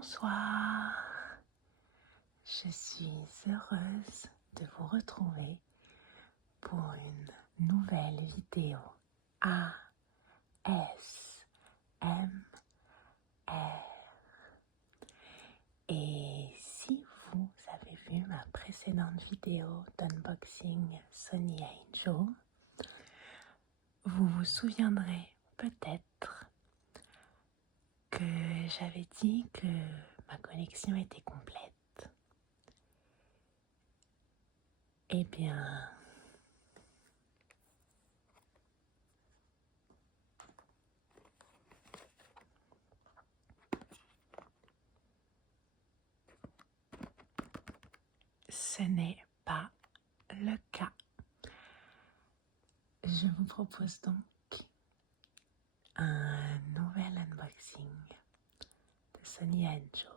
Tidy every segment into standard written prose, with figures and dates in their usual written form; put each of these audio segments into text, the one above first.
Bonsoir, je suis heureuse de vous retrouver pour une nouvelle vidéo ASMR. Et si vous avez vu ma précédente vidéo d'unboxing Sony Angel, vous vous souviendrez peut-être que j'avais dit que ma collection était complète. Eh bien, ce n'est pas le cas. Je vous propose donc un nouvel unboxing de Sony Angel,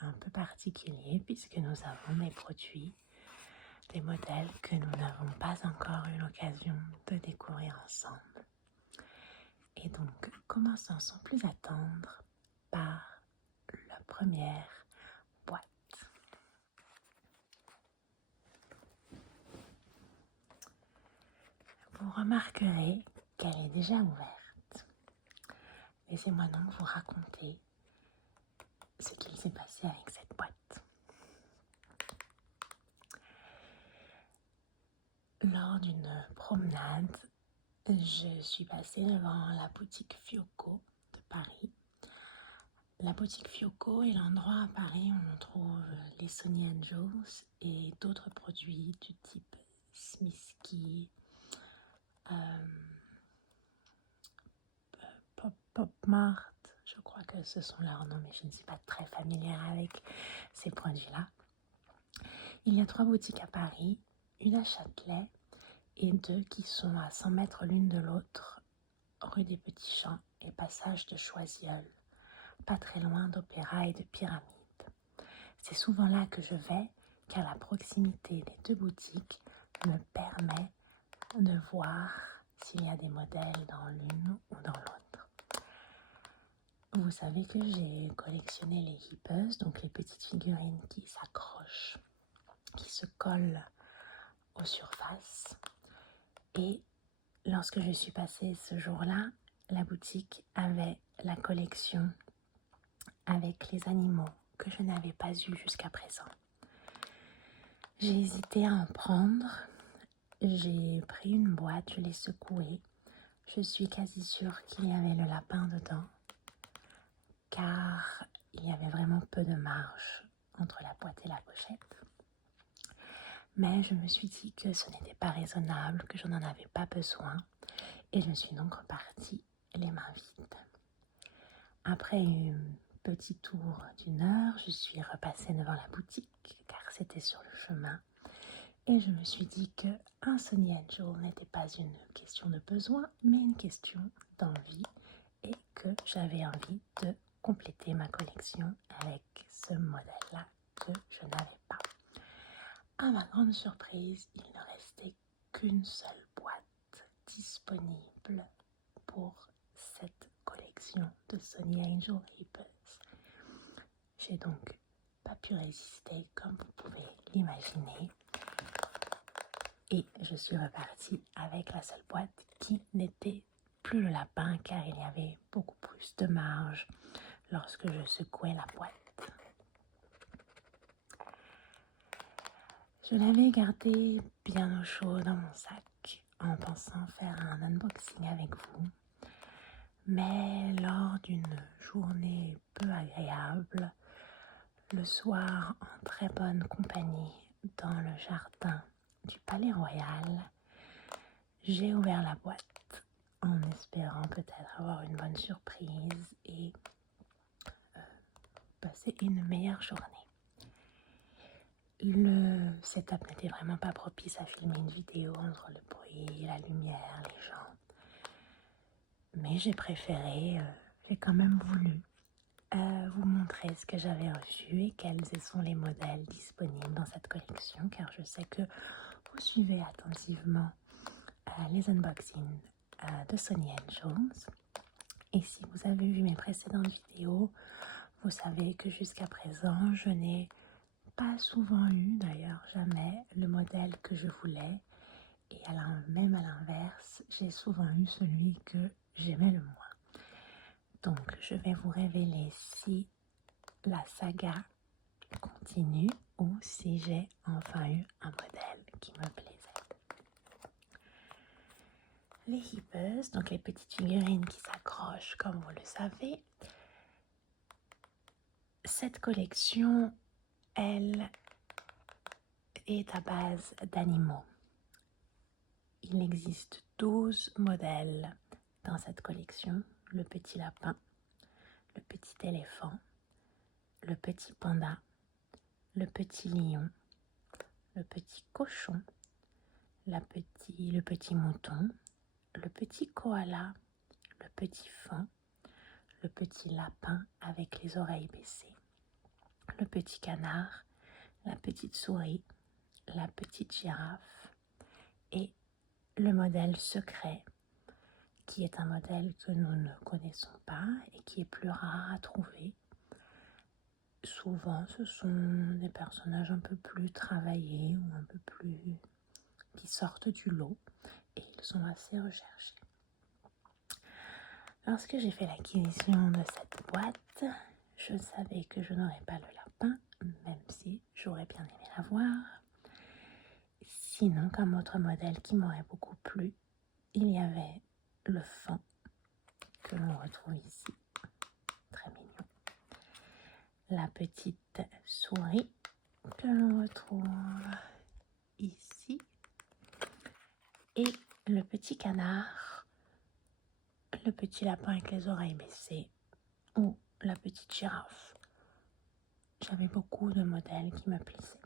un peu particulier puisque nous avons des produits, des modèles que nous n'avons pas encore eu l'occasion de découvrir ensemble. Et donc, commençons sans plus attendre par la première boîte. Vous remarquerez qu'elle est déjà ouverte. Laissez-moi donc vous raconter ce qu'il s'est passé avec cette boîte. Lors d'une promenade, je suis passée devant la boutique Fiocco de Paris. La boutique Fiocco est l'endroit à Paris où on trouve les Sony Angels et d'autres produits du type Smisky, Pop Mart, je crois que ce sont leurs noms, mais je ne suis pas très familière avec ces produits-là. Il y a 3 boutiques à Paris, une à Châtelet et 2 qui sont à 100 mètres l'une de l'autre, rue des Petits Champs et passage de Choiseul, pas très loin d'Opéra et de Pyramide. C'est souvent là que je vais, car la proximité des 2 boutiques me permet de voir s'il y a des modèles dans l'une ou dans l'autre. Vous savez que j'ai collectionné les hippes, donc les petites figurines qui s'accrochent, qui se collent aux surfaces. Et lorsque je suis passée ce jour-là, la boutique avait la collection avec les animaux que je n'avais pas eu jusqu'à présent. J'ai hésité à en prendre. J'ai pris une boîte, je l'ai secouée. Je suis quasi sûre qu'il y avait le lapin dedans, car il y avait vraiment peu de marge entre la boîte et la pochette. Mais je me suis dit que ce n'était pas raisonnable, que je n'en avais pas besoin, et je suis donc repartie les mains vides. Après un petit tour d'1 heure, je suis repassée devant la boutique, car c'était sur le chemin, et je me suis dit qu'un Sony Angel n'était pas une question de besoin, mais une question d'envie, et que j'avais envie de compléter ma collection avec ce modèle-là que je n'avais pas. À ma grande surprise, il ne restait qu'une seule boîte disponible pour cette collection de Sony Angel Hippes. J'ai donc pas pu résister, comme vous pouvez l'imaginer, et je suis repartie avec la seule boîte qui n'était plus le lapin, car il y avait beaucoup plus de marge lorsque je secouais la boîte. Je l'avais gardé bien au chaud dans mon sac en pensant faire un unboxing avec vous. Mais lors d'une journée peu agréable, le soir en très bonne compagnie dans le jardin du Palais Royal, j'ai ouvert la boîte en espérant peut-être avoir une bonne surprise et passer une meilleure journée. Le setup n'était vraiment pas propice à filmer une vidéo entre le bruit, la lumière, les gens. Mais j'ai préféré, j'ai quand même voulu vous montrer ce que j'avais reçu et quels sont les modèles disponibles dans cette collection, car je sais que vous suivez attentivement les unboxings de Sony Angels. Et si vous avez vu mes précédentes vidéos, Vous savez que jusqu'à présent, je n'ai pas souvent eu, d'ailleurs jamais, le modèle que je voulais. Et même à l'inverse, j'ai souvent eu celui que j'aimais le moins. Donc, je vais vous révéler si la saga continue ou si j'ai enfin eu un modèle qui me plaisait. Les Hippos, donc les petites figurines qui s'accrochent comme vous le savez. Cette collection, elle est à base d'animaux. Il existe 12 modèles dans cette collection. Le petit lapin, le petit éléphant, le petit panda, le petit lion, le petit cochon, le petit mouton, le petit koala, le petit faon, le petit lapin avec les oreilles baissées, le petit canard, la petite souris, la petite girafe et le modèle secret qui est un modèle que nous ne connaissons pas et qui est plus rare à trouver. Souvent, ce sont des personnages un peu plus travaillés ou un peu plus qui sortent du lot et ils sont assez recherchés. Lorsque j'ai fait l'acquisition de cette boîte, je savais que je n'aurais pas le lapin, même si j'aurais bien aimé l'avoir. Sinon, comme autre modèle qui m'aurait beaucoup plu, il y avait le faon que l'on retrouve ici, très mignon. La petite souris que l'on retrouve ici. Et le petit canard, le petit lapin avec les oreilles baissées ou la petite girafe. J'avais beaucoup de modèles qui me plaisaient.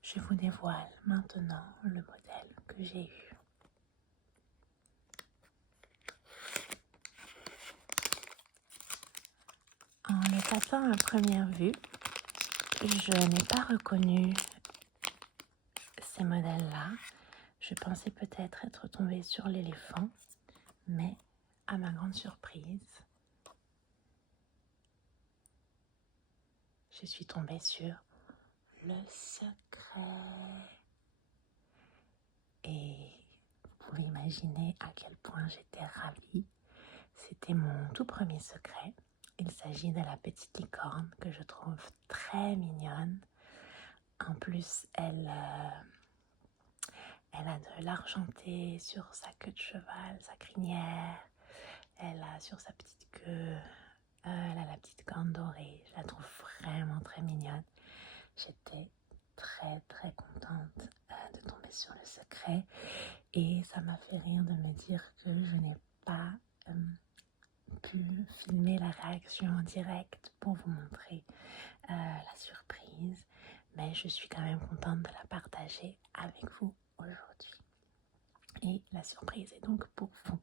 Je vous dévoile maintenant le modèle que j'ai eu. En le tapant à première vue, je n'ai pas reconnu ces modèles-là. Je pensais peut-être être tombée sur l'éléphant, mais à ma grande surprise, je suis tombée sur le secret. Et vous pouvez imaginer à quel point j'étais ravie. C'était mon tout premier secret. Il s'agit de la petite licorne que je trouve très mignonne. En plus, elle a de l'argenté sur sa queue de cheval, sa crinière. Elle a sur sa petite queue, elle a la petite corne dorée. Je la trouve vraiment très mignonne. J'étais très très contente de tomber sur le secret. Et ça m'a fait rire de me dire que je n'ai pas pu filmer la réaction en direct pour vous montrer la surprise. Mais je suis quand même contente de la partager avec vous aujourd'hui. Et la surprise est donc pour vous.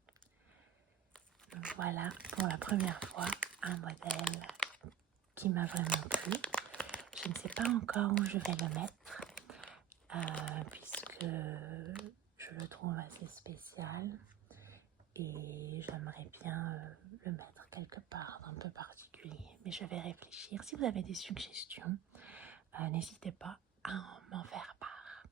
Donc voilà pour la première fois un modèle qui m'a vraiment plu. Je ne sais pas encore où je vais le mettre puisque je le trouve assez spécial et j'aimerais bien le mettre quelque part d'un peu particulier. Mais je vais réfléchir. Si vous avez des suggestions, n'hésitez pas à m'en faire part.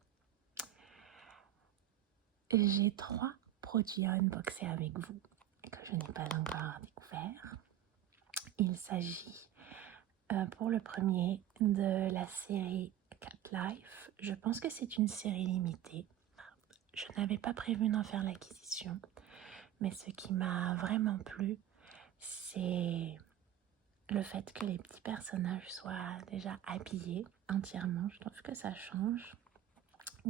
J'ai 3 produits à unboxer avec vous que je n'ai pas encore découvert. Il s'agit pour le premier de la série Cat Life. Je pense que c'est une série limitée. Je n'avais pas prévu d'en faire l'acquisition, mais ce qui m'a vraiment plu, c'est le fait que les petits personnages soient déjà habillés entièrement. Je trouve que ça change,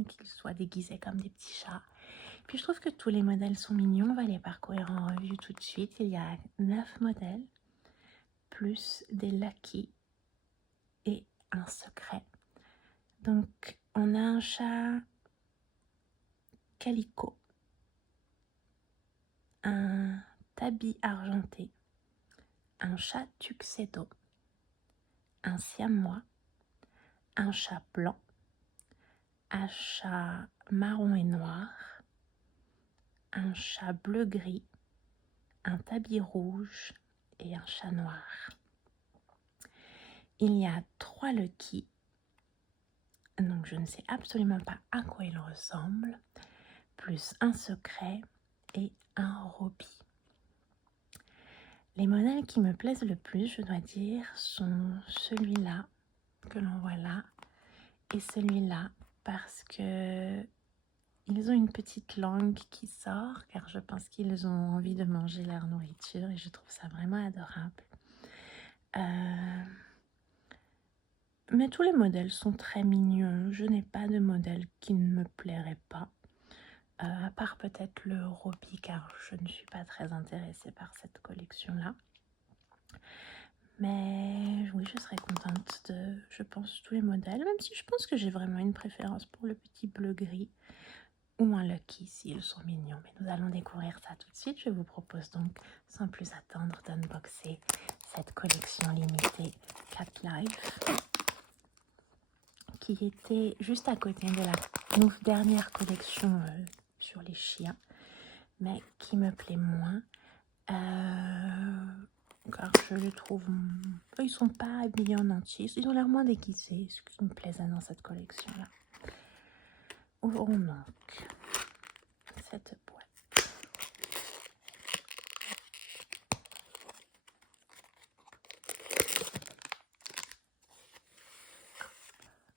qu'ils soient déguisés comme des petits chats. Puis je trouve que tous les modèles sont mignons. On va les parcourir en revue tout de suite. Il y a 9 modèles, plus des Lucky et un secret. Donc on a un chat calico, un tabby argenté, un chat tuxedo, un siamois, un chat blanc, un chat marron et noir, un chat bleu-gris, un tabby rouge et un chat noir. il y a 3 Lucky. Donc je ne sais absolument pas à quoi il ressemble. Plus un secret et un Robbie. Les modèles qui me plaisent le plus, je dois dire, sont celui-là que l'on voit là et celui-là parce que ils ont une petite langue qui sort car je pense qu'ils ont envie de manger leur nourriture et je trouve ça vraiment adorable. Mais tous les modèles sont très mignons. Je n'ai pas de modèle qui ne me plairait pas. À part peut-être le Robbie car je ne suis pas très intéressée par cette collection-là. Mais oui, je serais contente de, je pense, tous les modèles, même si je pense que j'ai vraiment une préférence pour le petit bleu-gris ou un Lucky s'ils sont mignons. Mais nous allons découvrir ça tout de suite. Je vous propose donc, sans plus attendre, d'unboxer cette collection limitée Cat Life qui était juste à côté de la dernière collection sur les chiens, mais qui me plaît moins. Car je les trouve, ils sont pas habillés en entier, ils ont l'air moins déguisés, ce qui me plaisait dans cette collection là. Ouvrons donc cette boîte.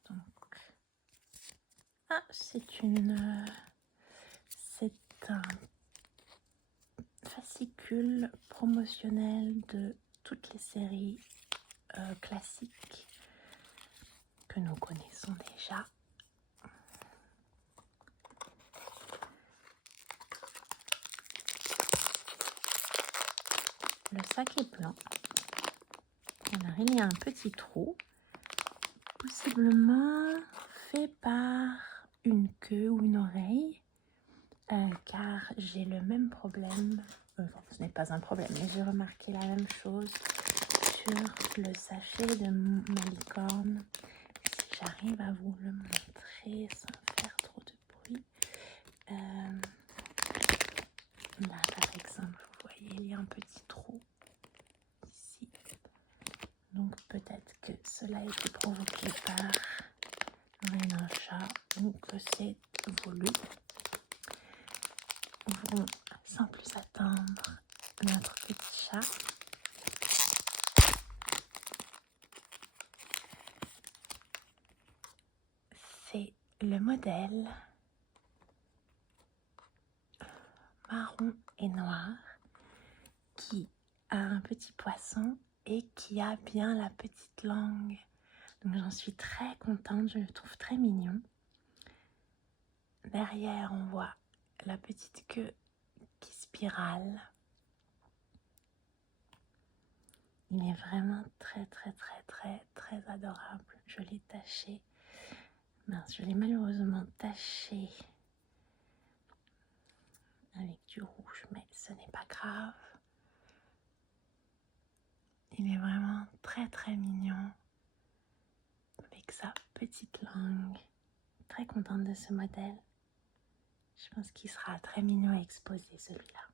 Donc, c'est un fascicule promotionnel de toutes les séries classiques que nous connaissons déjà. Le sac est blanc. Alors, il y a un petit trou, possiblement fait par une queue ou une oreille, car j'ai le même problème. Ce n'est pas un problème, mais j'ai remarqué la même chose sur le sachet de ma licorne. Si j'arrive à vous le montrer sans faire trop de bruit. Là, par exemple, vous voyez, il y a un petit trou ici. Donc, peut-être que cela a été provoqué par un chat ou que c'est voulu. Ouvrons sans plus attendre notre petit chat. C'est le modèle marron et noir qui a un petit poisson et qui a bien la petite langue. Donc j'en suis très contente, je le trouve très mignon. Derrière, on voit la petite queue qui spirale. Il est vraiment très adorable. Je l'ai taché. Mince, je l'ai malheureusement taché avec du rouge, mais ce n'est pas grave. Il est vraiment très mignon avec sa petite langue. Très contente de ce modèle. Je pense qu'il sera très mignon à exposer celui-là.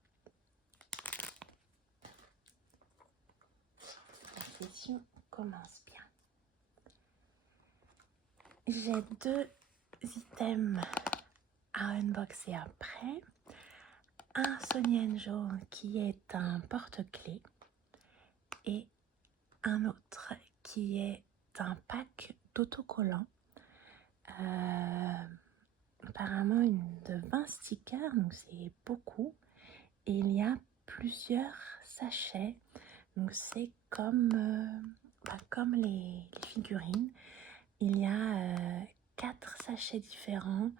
La session commence bien. J'ai 2 items à unboxer après. Un Sony Joe qui est un porte-clés et un autre qui est un pack d'autocollants. Apparemment de 20 stickers, donc c'est beaucoup. Et il y a plusieurs sachets. Donc c'est comme les figurines. Il y a 4 sachets différents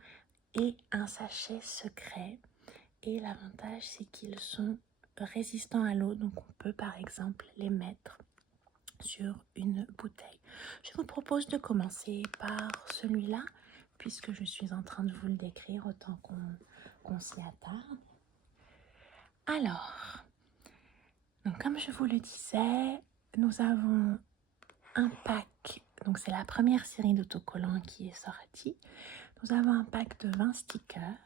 et un sachet secret. Et l'avantage, c'est qu'ils sont résistants à l'eau. Donc on peut par exemple les mettre sur une bouteille. Je vous propose de commencer par celui-là, puisque je suis en train de vous le décrire autant qu'on s'y attarde. Alors, donc comme je vous le disais, nous avons un pack, donc c'est la première série d'autocollants qui est sortie. Nous avons un pack de 20 stickers.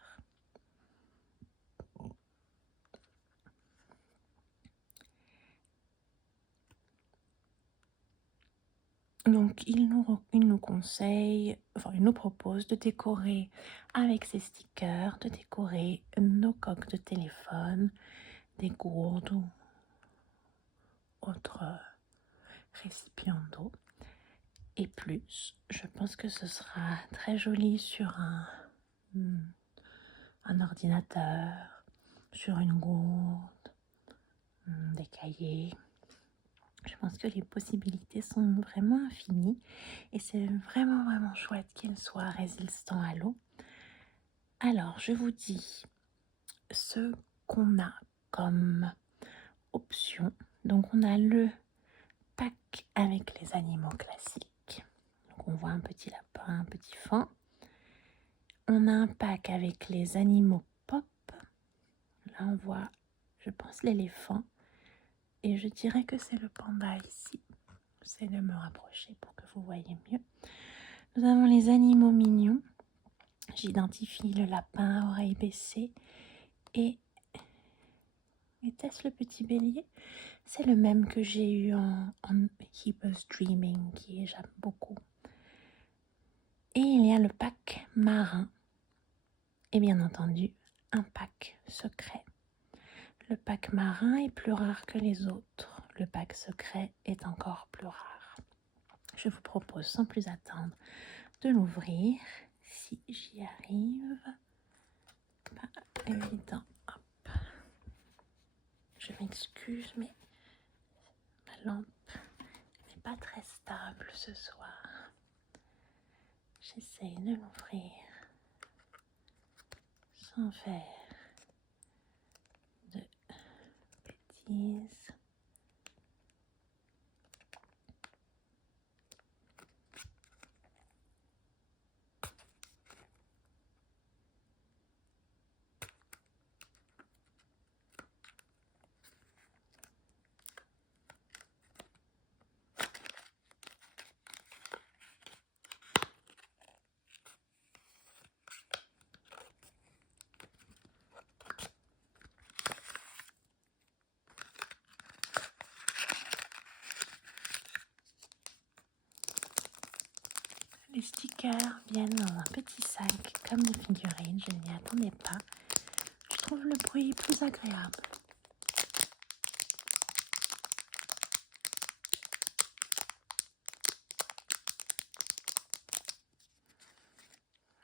Donc, il nous conseille, enfin, il nous propose de décorer avec ces stickers, de décorer nos coques de téléphone, des gourdes ou autres récipients d'eau. Et plus, je pense que ce sera très joli sur un ordinateur, sur une gourde, des cahiers. Je pense que les possibilités sont vraiment infinies et c'est vraiment chouette qu'il soit résistant à l'eau. Alors, je vous dis ce qu'on a comme option. Donc, on a le pack avec les animaux classiques. Donc, on voit un petit lapin, un petit faon. On a un pack avec les animaux pop. Là, on voit, je pense, l'éléphant. Et je dirais que c'est le panda ici. J'essaie de me rapprocher pour que vous voyez mieux. Nous avons les animaux mignons. J'identifie le lapin à oreille baissée. Et était-ce le petit bélier? C'est le même que j'ai eu en Keeper's Dreaming, qui j'aime beaucoup. Et il y a le pack marin. Et bien entendu, un pack secret. Le pack marin est plus rare que les autres. Le pack secret est encore plus rare. Je vous propose sans plus attendre de l'ouvrir. Si j'y arrive, pas évident. Hop. Je m'excuse, mais ma lampe n'est pas très stable ce soir. J'essaye de l'ouvrir sans faire de bêtises. Les stickers viennent dans un petit sac comme des figurines, je ne m'y attendais pas. Je trouve le bruit plus agréable.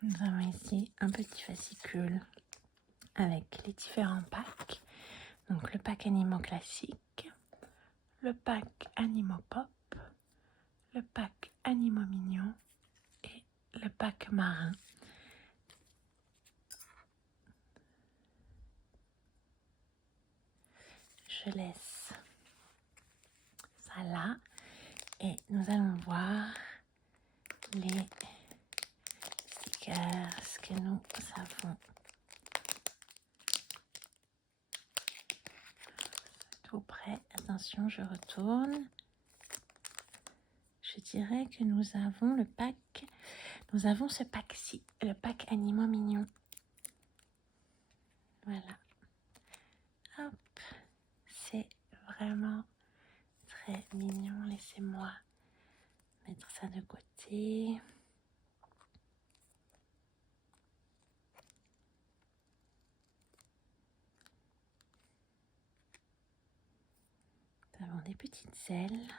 Nous avons ici un petit fascicule avec les différents packs. Donc le pack animaux classique, le pack animaux pop, le pack animaux mignons et le pack marin. Je laisse ça là et nous allons voir les stickers que nous avons. Tout prêt, attention, je retourne. Je dirais que nous avons le pack, nous avons ce pack-ci, le pack animaux mignons. Voilà. Hop, c'est vraiment très mignon. Laissez-moi mettre ça de côté. Nous avons des petites ailes.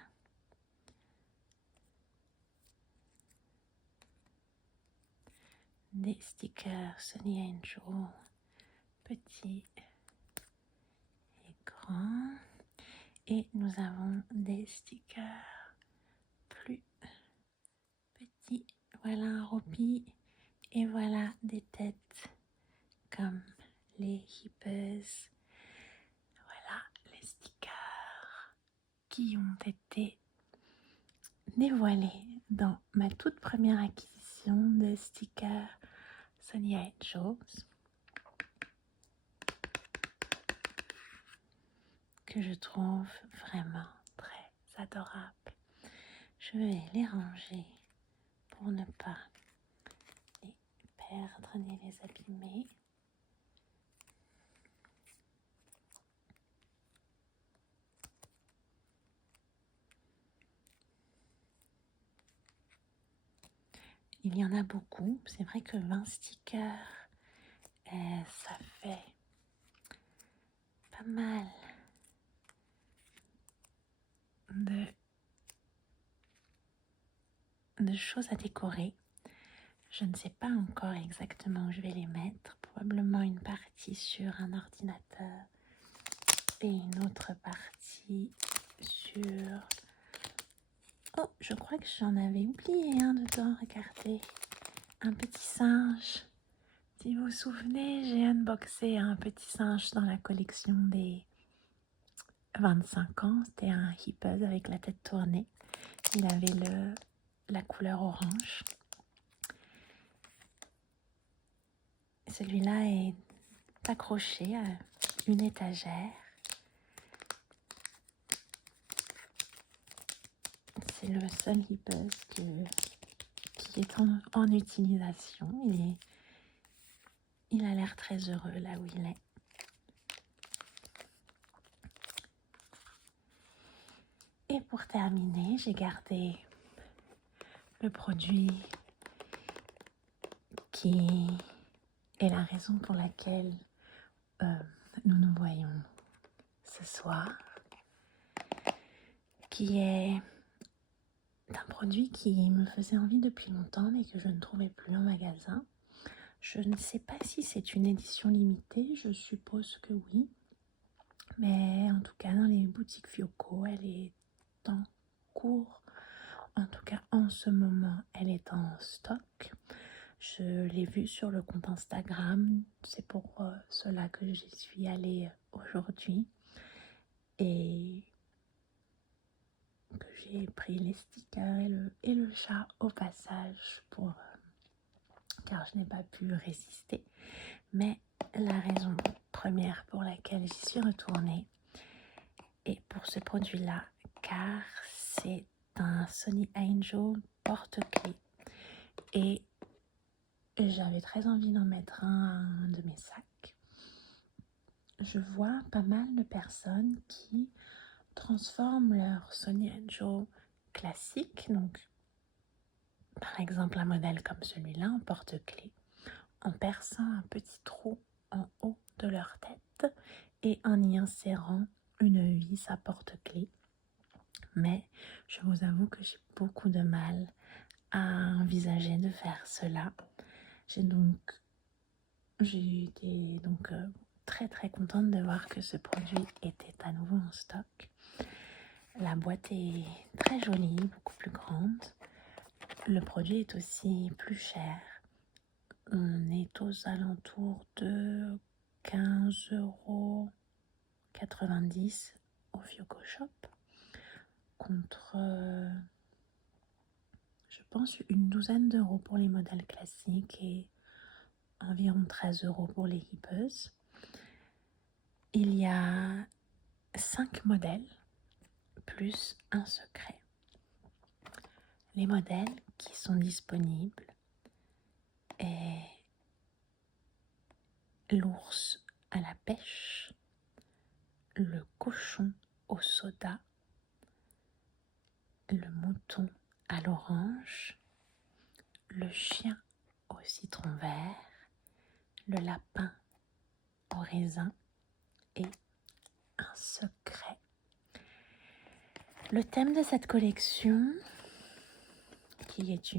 Des stickers Sonny Angel, petits et grands. Et nous avons des stickers plus petits. Voilà un roupie et voilà des têtes comme les hippos. Voilà les stickers qui ont été dévoilés dans ma toute première acquisition de stickers Sonny Angels que je trouve vraiment très adorables. Je vais les ranger pour ne pas les perdre ni les abîmer. Il y en a beaucoup. C'est vrai que 20 stickers, ça fait pas mal de choses à décorer. Je ne sais pas encore exactement où je vais les mettre. Probablement une partie sur un ordinateur et une autre partie sur... Oh, je crois que j'en avais oublié un dedans, regardez. Un petit singe. Si vous vous souvenez, j'ai unboxé un petit singe dans la collection des 25 ans. C'était un hippos avec la tête tournée. Il avait la couleur orange. Celui-là est accroché à une étagère. C'est le seul hippos qui est en utilisation. Il a l'air très heureux là où il est. Et pour terminer, j'ai gardé le produit qui est la raison pour laquelle nous nous voyons ce soir, qui est un produit qui me faisait envie depuis longtemps mais que je ne trouvais plus en magasin. Je ne sais pas si c'est une édition limitée, je suppose que oui, mais en tout cas dans les boutiques Fioco, elle est en cours. En tout cas, en ce moment, elle est en stock. Je l'ai vue sur le compte Instagram. C'est pour cela que j'y suis allée aujourd'hui. Et que j'ai pris les stickers et le chat au passage car je n'ai pas pu résister. Mais la raison première pour laquelle j'y suis retournée est pour ce produit-là, car c'est un Sony Angel porte-clés et j'avais très envie d'en mettre un de mes sacs. Je vois pas mal de personnes qui transforment leur Sony Angel classique, donc par exemple un modèle comme celui-là en porte-clés, en perçant un petit trou en haut de leur tête et en y insérant une vis à porte-clés. Mais je vous avoue que j'ai beaucoup de mal à envisager de faire cela. J'ai été très très contente de voir que ce produit était à nouveau en stock. La boîte est très jolie, beaucoup plus grande. Le produit est aussi plus cher. On est aux alentours de 15,90 € au Fioco Shop contre, je pense, une douzaine d'euros pour les modèles classiques et environ 13 € pour les hippos. Il y a 5 modèles plus un secret. Les modèles qui sont disponibles est l'ours à la pêche, le cochon au soda, le mouton à l'orange, le chien au citron vert, le lapin au raisin et un secret. Le thème de cette collection, qui est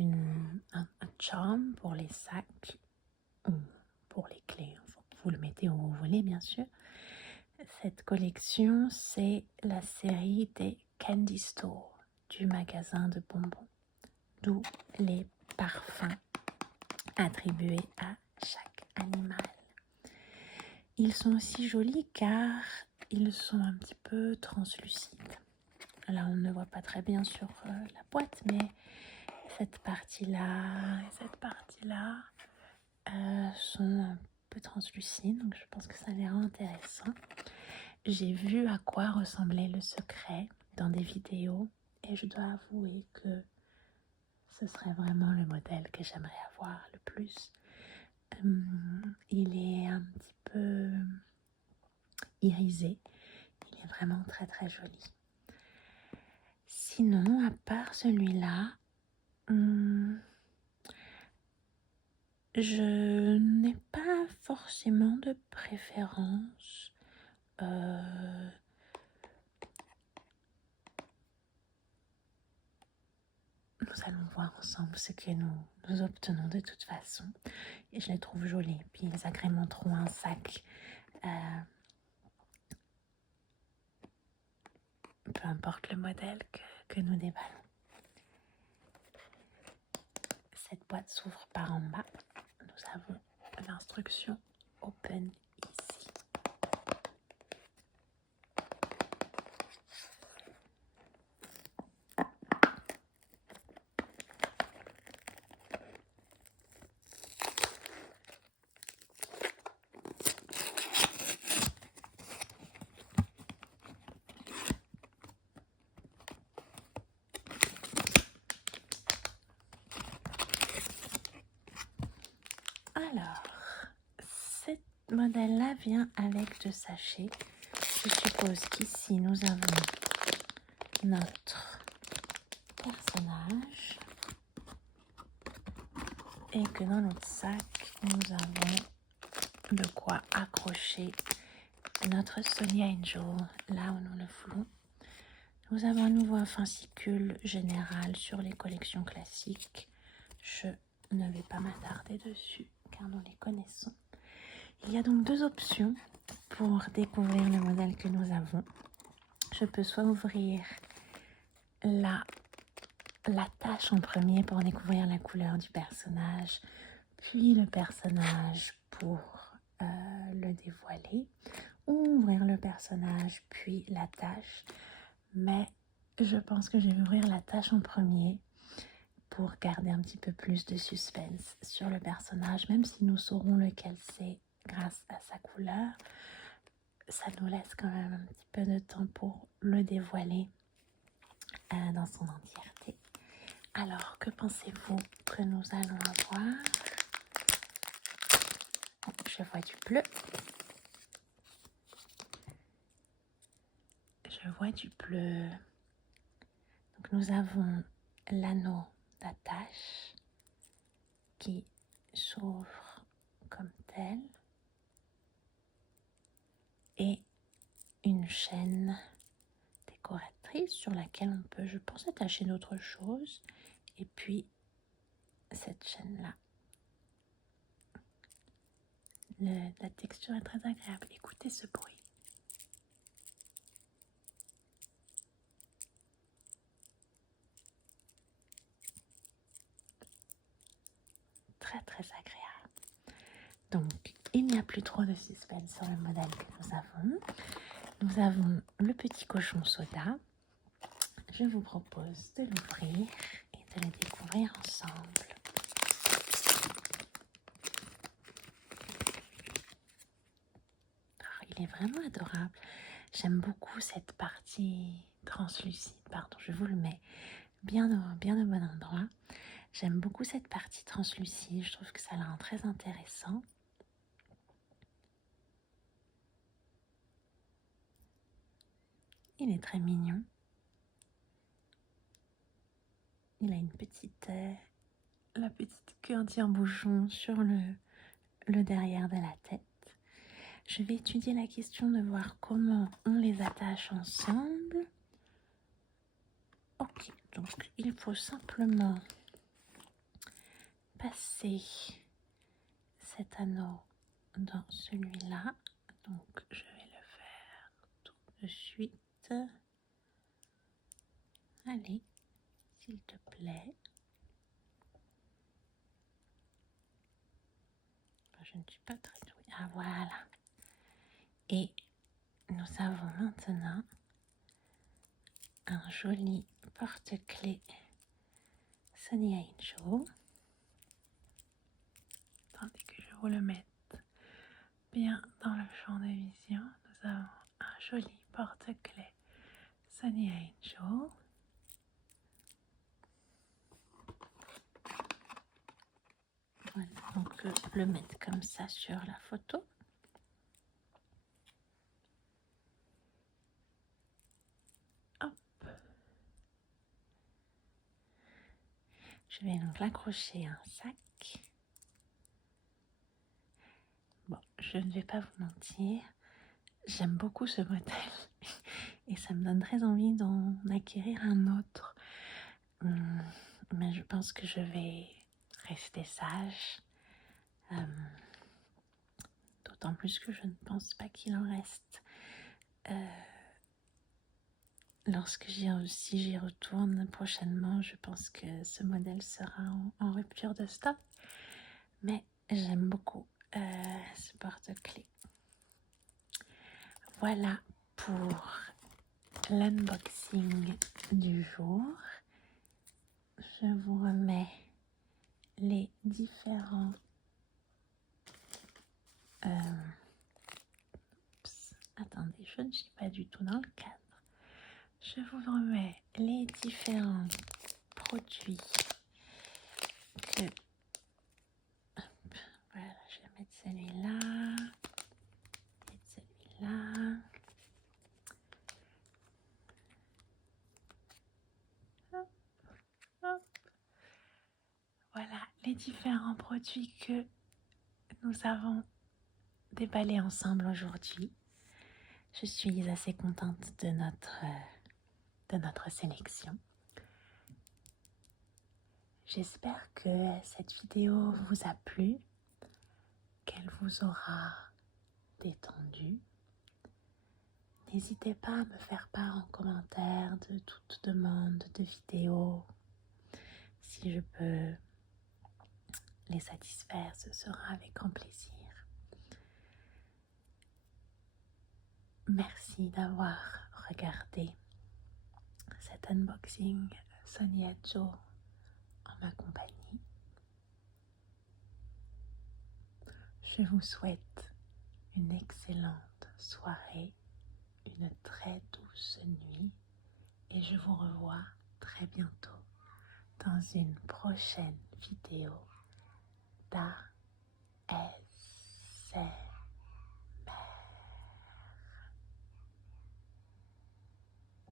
un charm pour les sacs ou pour les clés, vous le mettez où vous voulez bien sûr. Cette collection, c'est la série des Candy Store du magasin de bonbons, d'où les parfums attribués à chaque animal. Ils sont aussi jolis car ils sont un petit peu translucides. Là, on ne voit pas très bien sur la boîte, mais cette partie-là et cette partie-là sont un peu translucides, donc je pense que ça a l'air intéressant. J'ai vu à quoi ressemblait le secret dans des vidéos et je dois avouer que ce serait vraiment le modèle que j'aimerais avoir le plus. Il est un petit peu irisé, il est vraiment très très joli. Sinon, à part celui-là, Je n'ai pas forcément de préférence. Euh, Nous allons voir ensemble ce que nous obtenons de toute façon. Et je les trouve jolis. Puis ils agrémenteront un sac. Peu importe le modèle que nous déballons. Cette boîte s'ouvre par en bas. Nous avons l'instruction Open ici. Alors, ce modèle-là vient avec deux sachets. Je suppose qu'ici, nous avons notre personnage et que dans notre sac, nous avons de quoi accrocher notre Sony Angel, là où nous le voulons. Nous avons à nouveau un fascicule général sur les collections classiques. Je ne vais pas m'attarder dessus car nous les connaissons. Il y a donc deux options pour découvrir le modèle que nous avons. Je peux soit ouvrir la tâche en premier pour découvrir la couleur du personnage, puis le personnage pour le dévoiler, ou ouvrir le personnage puis la tâche. Mais je pense que je vais ouvrir la tâche en premier pour garder un petit peu plus de suspense sur le personnage, même si nous saurons lequel c'est grâce à sa couleur. Ça nous laisse quand même un petit peu de temps pour le dévoiler dans son entièreté. Alors, que pensez-vous que nous allons avoir? Je vois du bleu. Je vois du bleu. Donc, nous avons l'anneau d'attache qui s'ouvre comme tel et une chaîne décoratrice sur laquelle on peut, je pense, attacher d'autres choses. Et puis, cette chaîne-là. La texture est très agréable. Écoutez ce bruit. Très très agréable. Donc, il n'y a plus trop de suspense sur le modèle que nous avons. Nous avons le petit cochon soda. Je vous propose de l'ouvrir et de le découvrir ensemble. Oh, il est vraiment adorable. J'aime beaucoup cette partie translucide. Pardon, je vous le mets bien au bon endroit. J'aime beaucoup cette partie translucide. Je trouve que ça la rend très intéressant. Il est très mignon. Il a une petite, la petite queue anti-embouchon sur le derrière de la tête. Je vais étudier la question de voir comment on les attache ensemble. Ok, donc il faut simplement passer cet anneau dans celui-là. Donc je vais le faire tout de suite. Allez, s'il te plaît. Je ne suis pas très douée. Ah voilà. Et nous avons maintenant un joli porte-clés Sony Angel. Attendez que je vous le mette bien dans le champ de vision. Nous avons un joli porte-clés Sony Angel. Voilà, donc le mettre comme ça sur la photo. Hop. Je vais donc l'accrocher à un sac. je ne vais pas vous mentir, j'aime beaucoup ce modèle et ça me donne très envie d'en acquérir un autre. Mais je pense que je vais rester sage. D'autant plus que je ne pense pas qu'il en reste. Lorsque si j'y retourne prochainement, je pense que ce modèle sera en rupture de stock. Mais j'aime beaucoup ce porte-clés. Voilà pour l'unboxing du jour. Je vous remets les différents attendez, je ne suis pas du tout dans le cadre. Je vous remets les différents produits que... Hop, voilà, je vais mettre celui-là et celui-là. Hop, hop. Voilà les différents produits que nous avons déballés ensemble aujourd'hui. Je suis assez contente de notre sélection. J'espère que cette vidéo vous a plu, qu'elle vous aura détendu. N'hésitez pas à me faire part en commentaire de toute demande de vidéo. Si je peux les satisfaire, ce sera avec grand plaisir. Merci d'avoir regardé cet unboxing Sonia Jo en ma compagnie. Je vous souhaite une excellente soirée, une très douce nuit et je vous revois très bientôt dans une prochaine vidéo